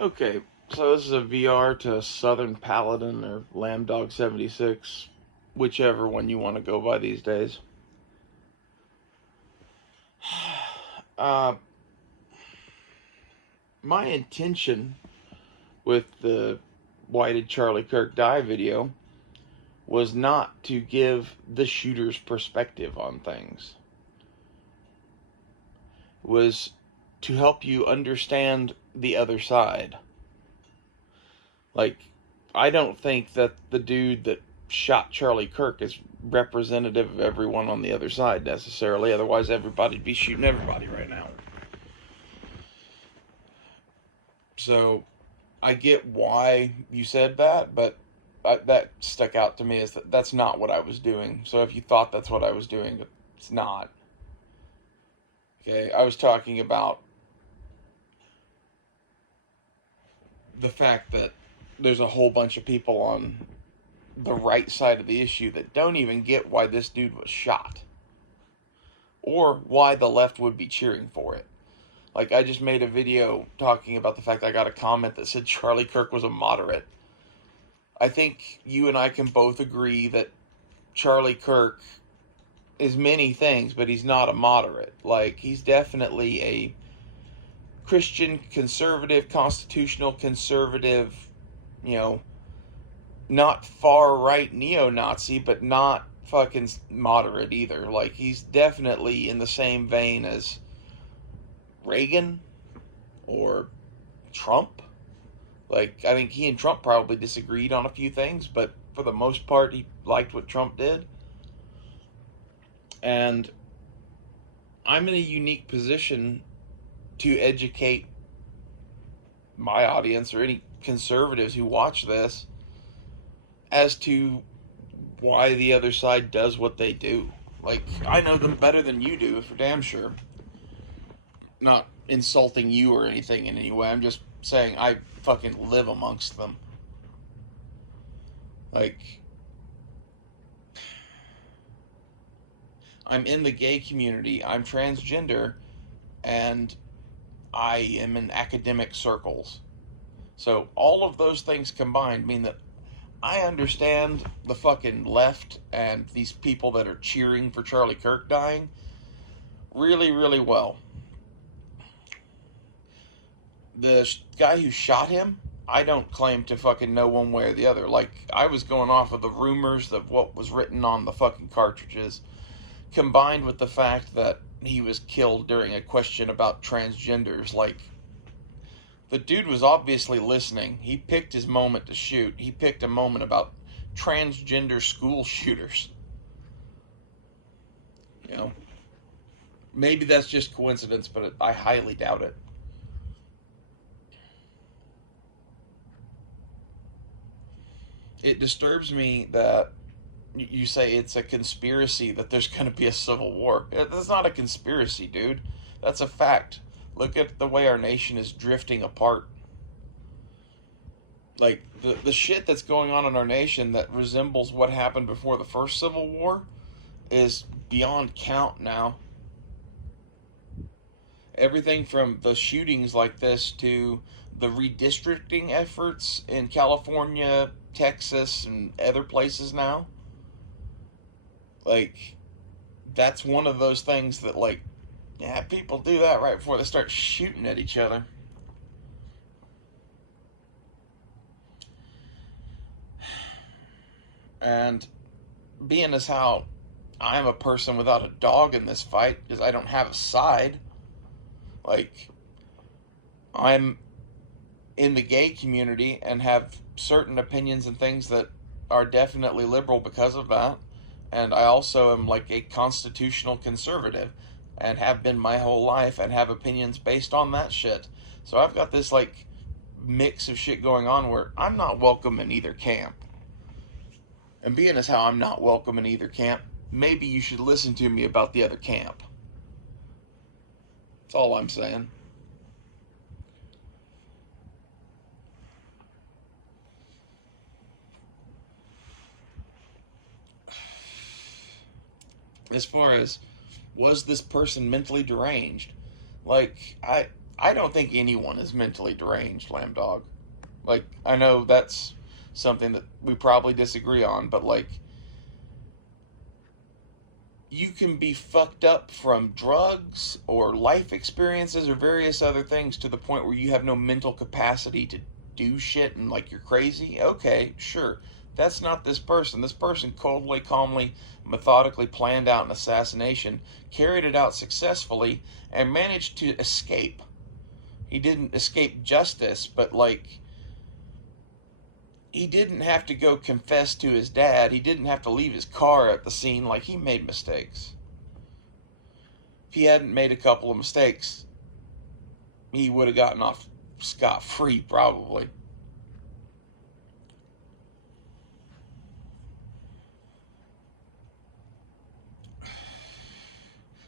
Okay, so this is a VR to Southern Paladin or Lambdog 76, whichever one you want to go by these days. Uh, my intention with the Why Did Charlie Kirk Die video was not to give the shooter's perspective on things. It was to help you understand the other side. Like, I don't think that the dude that shot Charlie Kirk is representative of everyone on the other side necessarily. Otherwise, everybody'd be shooting everybody right now. So, I get why you said that, but that stuck out to me as that's not what I was doing. So, if you thought that's what I was doing, it's not. Okay, I was talking about the fact that there's a whole bunch of people on the right side of the issue that don't even get why this dude was shot or why the left would be cheering for it. Like, I just made a video talking about the fact I got a comment that said Charlie Kirk was a moderate. I think you and I can both agree that Charlie Kirk is many things, but he's not a moderate. Like, he's definitely a Christian conservative, constitutional conservative, you know, not far right neo-Nazi, but not fucking moderate either. Like, he's definitely in the same vein as Reagan or Trump. Like, I think he and Trump probably disagreed on a few things, but for the most part, he liked what Trump did. And I'm in a unique position to educate my audience or any conservatives who watch this as to why the other side does what they do. Like, I know them better than you do, for damn sure. Not insulting you or anything in any way. I'm just saying I fucking live amongst them. Like, I'm in the gay community, I'm transgender, and I am in academic circles. So all of those things combined mean that I understand the fucking left and these people that are cheering for Charlie Kirk dying really, really well. The guy who shot him, I don't claim to fucking know one way or the other. Like, I was going off of the rumors of what was written on the fucking cartridges, combined with the fact that he was killed during a question about transgenders. Like, the dude was obviously listening. He picked his moment to shoot. He picked a moment about transgender school shooters. You know, maybe that's just coincidence, but I highly doubt it. It disturbs me that you say it's a conspiracy that there's going to be a civil war. That's not a conspiracy, dude. That's a fact. Look at the way our nation is drifting apart. Like, the shit that's going on in our nation that resembles what happened before the first Civil War is beyond count now. Everything from the shootings like this to the redistricting efforts in California, Texas, and other places now. Like, that's one of those things that, like, yeah, people do that right before they start shooting at each other. And being as how I'm a person without a dog in this fight because I don't have a side, like, I'm in the gay community and have certain opinions and things that are definitely liberal because of that. And I also am like a constitutional conservative and have been my whole life and have opinions based on that shit. So I've got this like mix of shit going on where I'm not welcome in either camp. And being as how I'm not welcome in either camp, maybe you should listen to me about the other camp. That's all I'm saying. As far as, was this person mentally deranged? Like, I don't think anyone is mentally deranged, lambdog. Like, I know that's something that we probably disagree on, but like, you can be fucked up from drugs or life experiences or various other things to the point where you have no mental capacity to do shit and like you're crazy. Okay, sure. That's not this person. This person coldly, calmly, methodically planned out an assassination, carried it out successfully, and managed to escape. He didn't escape justice, but like, he didn't have to go confess to his dad. He didn't have to leave his car at the scene. Like, he made mistakes. If he hadn't made a couple of mistakes, he would have gotten off scot-free, probably.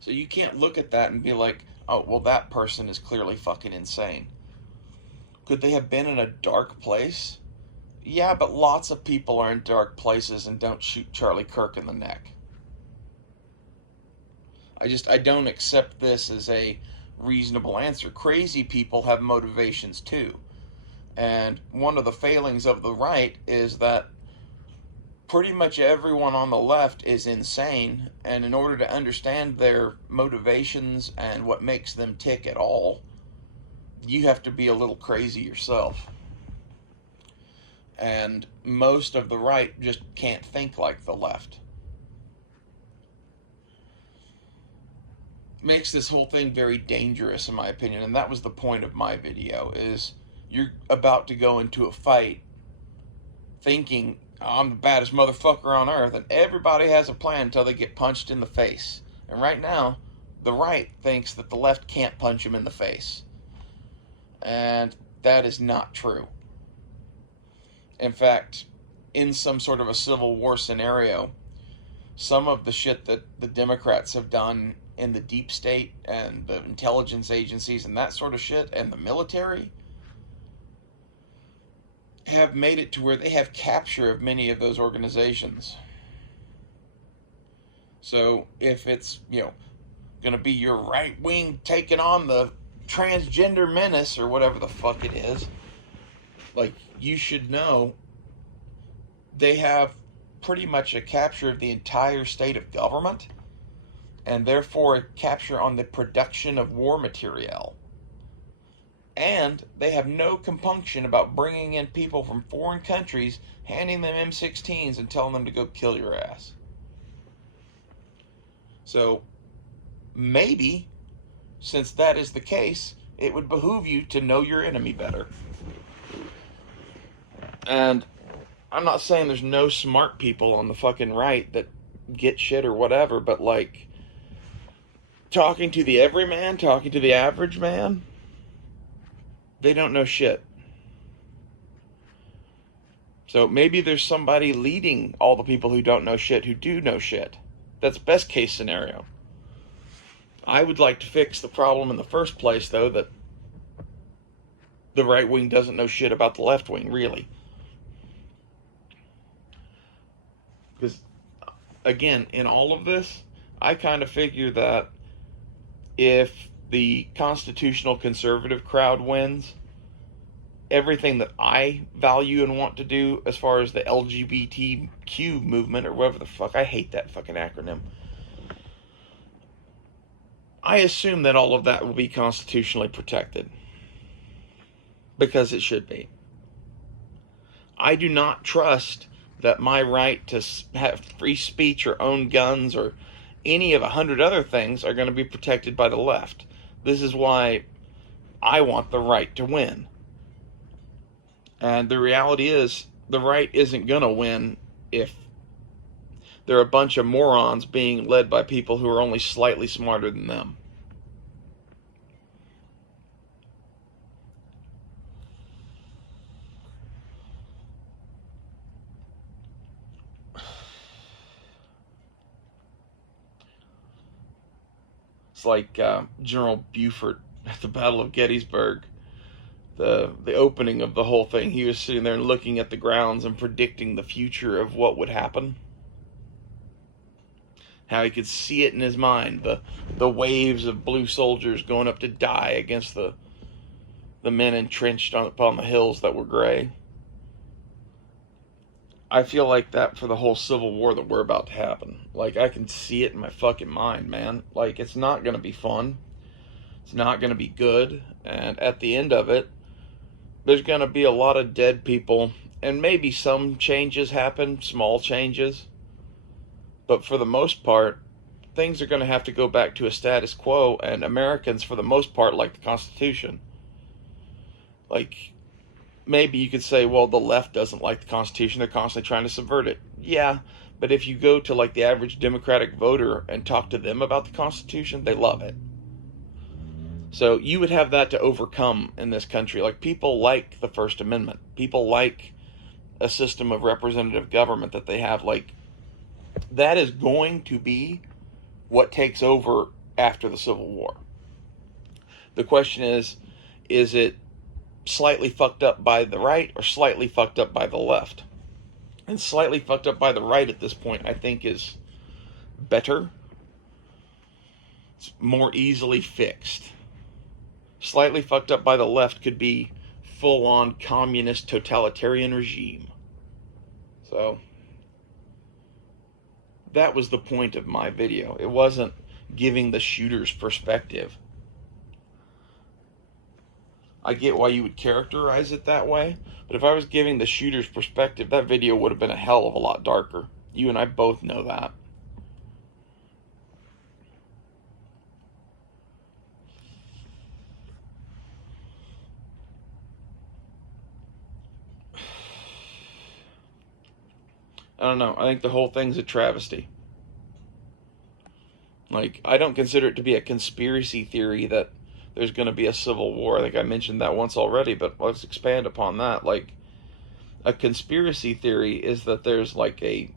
So you can't look at that and be like, oh, well, that person is clearly fucking insane. Could they have been in a dark place? Yeah, but lots of people are in dark places and don't shoot Charlie Kirk in the neck. I don't accept this as a reasonable answer. Crazy people have motivations too. And one of the failings of the right is that pretty much everyone on the left is insane, and in order to understand their motivations and what makes them tick at all, you have to be a little crazy yourself. And most of the right just can't think like the left. Makes this whole thing very dangerous, in my opinion, and that was the point of my video, is you're about to go into a fight thinking, I'm the baddest motherfucker on earth, and everybody has a plan until they get punched in the face. And right now, the right thinks that the left can't punch him in the face. And that is not true. In fact, in some sort of a civil war scenario, some of the shit that the Democrats have done in the deep state and the intelligence agencies and that sort of shit and the military have made it to where they have capture of many of those organizations. So if it's, going to be your right wing taking on the transgender menace or whatever the fuck it is, like, you should know they have pretty much a capture of the entire state of government, and therefore a capture on the production of war material. And they have no compunction about bringing in people from foreign countries, handing them M16s and telling them to go kill your ass. So maybe, since that is the case, it would behoove you to know your enemy better. And I'm not saying there's no smart people on the fucking right that get shit or whatever, but like, talking to the everyman, talking to the average man, they don't know shit. So maybe there's somebody leading all the people who don't know shit who do know shit. That's best case scenario. I would like to fix the problem in the first place, though, that the right wing doesn't know shit about the left wing, really. Because, again, in all of this, I kind of figure that if the constitutional conservative crowd wins, everything that I value and want to do as far as the LGBTQ movement, or whatever the fuck, I hate that fucking acronym, I assume that all of that will be constitutionally protected. Because it should be. I do not trust that my right to have free speech or own guns or any of 100 other things are going to be protected by the left. This is why I want the right to win. And the reality is, the right isn't going to win if they're a bunch of morons being led by people who are only slightly smarter than them. It's like General Buford at the Battle of Gettysburg. The opening of the whole thing, he was sitting there looking at the grounds and predicting the future of what would happen. How he could see it in his mind, the waves of blue soldiers going up to die against the the men entrenched upon the hills that were gray. I feel like that for the whole Civil War that we're about to happen. Like, I can see it in my fucking mind, man. Like, it's not going to be fun. It's not going to be good. And at the end of it, there's going to be a lot of dead people. And maybe some changes happen, small changes. But for the most part, things are going to have to go back to a status quo. And Americans, for the most part, like the Constitution. Like, maybe you could say, well, the left doesn't like the Constitution. They're constantly trying to subvert it. Yeah, but if you go to like the average Democratic voter and talk to them about the Constitution, they love it. So you would have that to overcome in this country. Like, people like the First Amendment. People like a system of representative government that they have. Like, that is going to be what takes over after the Civil War. The question is it slightly fucked up by the right or slightly fucked up by the left? And slightly fucked up by the right at this point, I think, is better. It's more easily fixed. Slightly fucked up by the left could be full-on communist totalitarian regime. So that was the point of my video. It wasn't giving the shooter's perspective. I get why you would characterize it that way, but if I was giving the shooter's perspective, that video would have been a hell of a lot darker. You and I both know that. I don't know. I think the whole thing's a travesty. Like, I don't consider it to be a conspiracy theory that there's going to be a civil war. I think I mentioned that once already, but let's expand upon that. Like, a conspiracy theory is that there's like a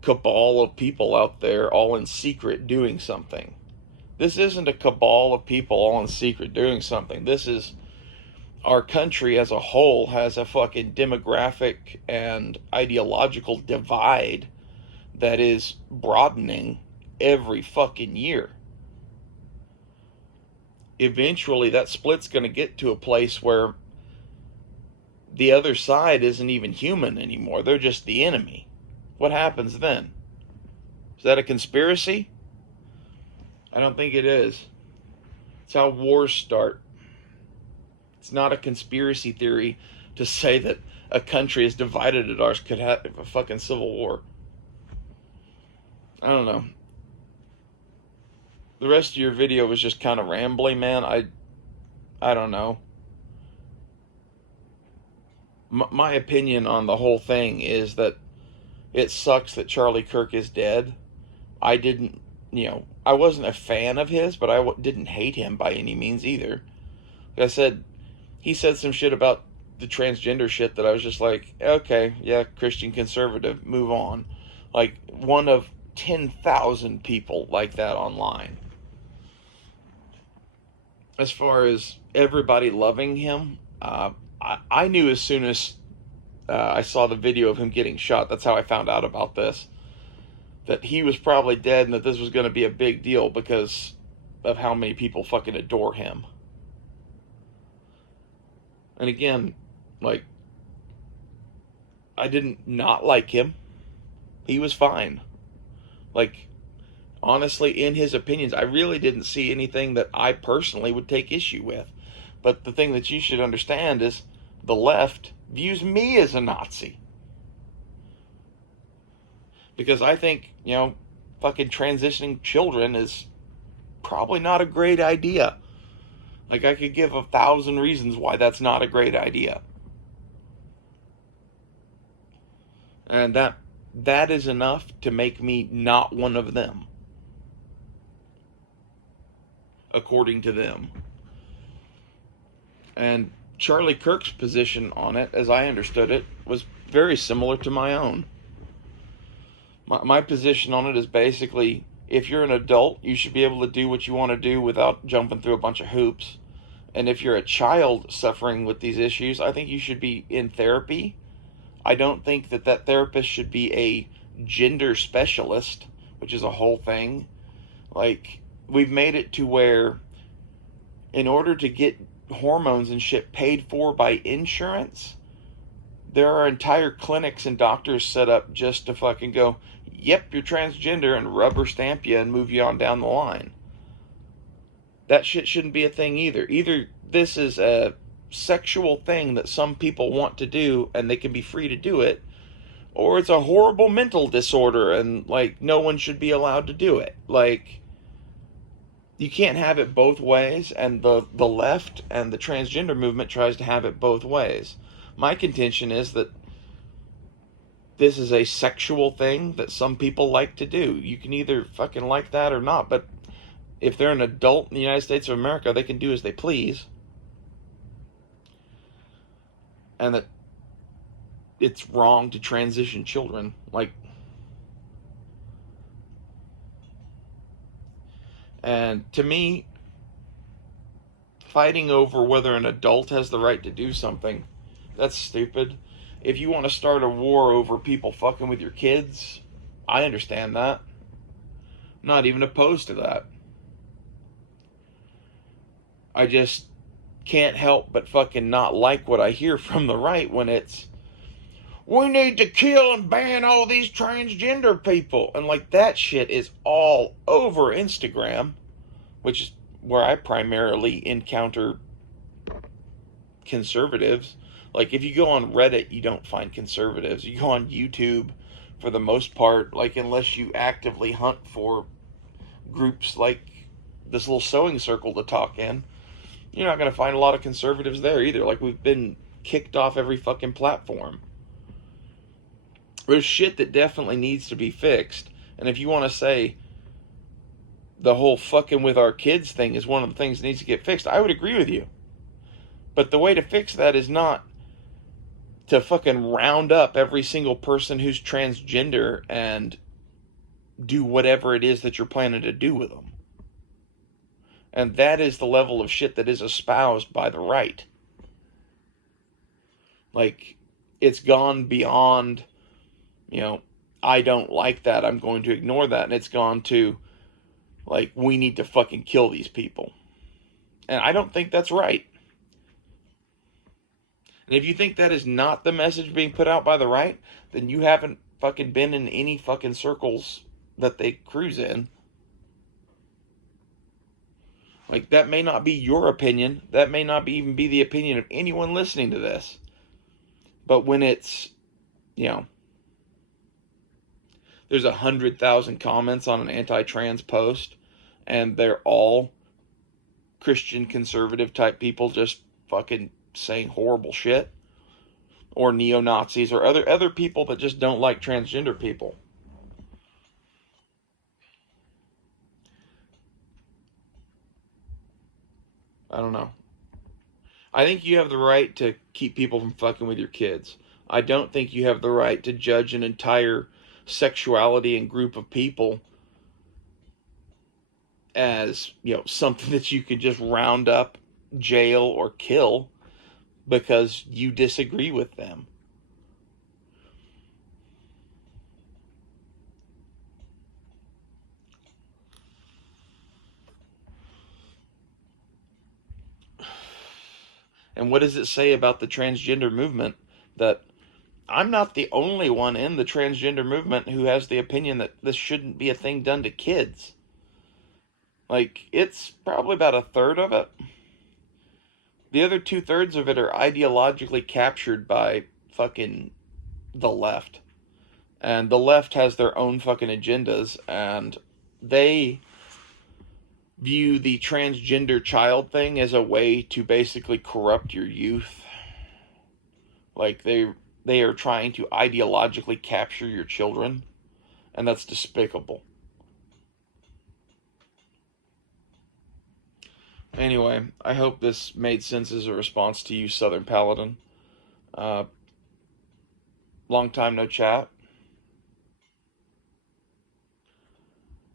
cabal of people out there all in secret doing something. This isn't a cabal of people all in secret doing something. This is our country as a whole has a fucking demographic and ideological divide that is broadening every fucking year. Eventually that split's going to get to a place where the other side isn't even human anymore. They're just the enemy. What happens then? Is that a conspiracy? I don't think it is. It's how wars start. It's not a conspiracy theory to say that a country as divided as ours could have a fucking civil war. I don't know. The rest of your video was just kind of rambling, man. I don't know. My opinion on the whole thing is that it sucks that Charlie Kirk is dead. I didn't, I wasn't a fan of his, but I didn't hate him by any means either. Like I said, he said some shit about the transgender shit that I was just like, okay, yeah, Christian conservative, move on. Like, one of 10,000 people like that online. As far as everybody loving him, I knew as soon as I saw the video of him getting shot, that's how I found out about this, that he was probably dead and that this was going to be a big deal because of how many people fucking adore him. And again, like, I didn't not like him. He was fine. Like, honestly, in his opinions, I really didn't see anything that I personally would take issue with. But the thing that you should understand is the left views me as a Nazi. Because I think, fucking transitioning children is probably not a great idea. Like, I could give 1,000 reasons why that's not a great idea. And that is enough to make me not one of them. According to them. And Charlie Kirk's position on it, as I understood it, was very similar to my own. My position on it is basically, if you're an adult, you should be able to do what you want to do without jumping through a bunch of hoops. And if you're a child suffering with these issues, I think you should be in therapy. I don't think that therapist should be a gender specialist, which is a whole thing. Like, we've made it to where in order to get hormones and shit paid for by insurance, there are entire clinics and doctors set up just to fucking go, yep, you're transgender, and rubber stamp you and move you on down the line. That shit shouldn't be a thing either. Either this is a sexual thing that some people want to do and they can be free to do it, or it's a horrible mental disorder and, like, no one should be allowed to do it. Like, you can't have it both ways, and the left and the transgender movement tries to have it both ways. My contention is that this is a sexual thing that some people like to do. You can either fucking like that or not, but if they're an adult in the United States of America, they can do as they please. And that it's wrong to transition children. Like, and to me, fighting over whether an adult has the right to do something, that's stupid. If you want to start a war over people fucking with your kids, I understand that. I'm not even opposed to that. I just can't help but fucking not like what I hear from the right when it's, we need to kill and ban all these transgender people. And, like, that shit is all over Instagram, which is where I primarily encounter conservatives. Like, if you go on Reddit, you don't find conservatives. You go on YouTube, for the most part, like, unless you actively hunt for groups like this little sewing circle to talk in, you're not going to find a lot of conservatives there either. Like, we've been kicked off every fucking platform. There's shit that definitely needs to be fixed. And if you want to say the whole fucking with our kids thing is one of the things that needs to get fixed, I would agree with you. But the way to fix that is not to fucking round up every single person who's transgender and do whatever it is that you're planning to do with them. And that is the level of shit that is espoused by the right. Like, it's gone beyond, you know, I don't like that, I'm going to ignore that. And it's gone to, like, we need to fucking kill these people. And I don't think that's right. And if you think that is not the message being put out by the right, then you haven't fucking been in any fucking circles that they cruise in. Like, that may not be your opinion. That may not even be the opinion of anyone listening to this. But when it's, you know, there's 100,000 comments on an anti-trans post, and they're all Christian conservative type people just fucking saying horrible shit, or neo-Nazis, or other people that just don't like transgender people. I don't know. I think you have the right to keep people from fucking with your kids. I don't think you have the right to judge an entire sexuality and group of people as, you know, something that you can just round up, jail, or kill because you disagree with them. And what does it say about the transgender movement that I'm not the only one in the transgender movement who has the opinion that this shouldn't be a thing done to kids? Like, it's probably about a third of it. The other 2/3 of it are ideologically captured by fucking the left. And the left has their own fucking agendas, and they view the transgender child thing as a way to basically corrupt your youth. Like, they are trying to ideologically capture your children, and that's despicable. Anyway, I hope this made sense as a response to you, Southern Paladin. Long time no chat.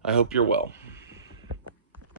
I hope you're well.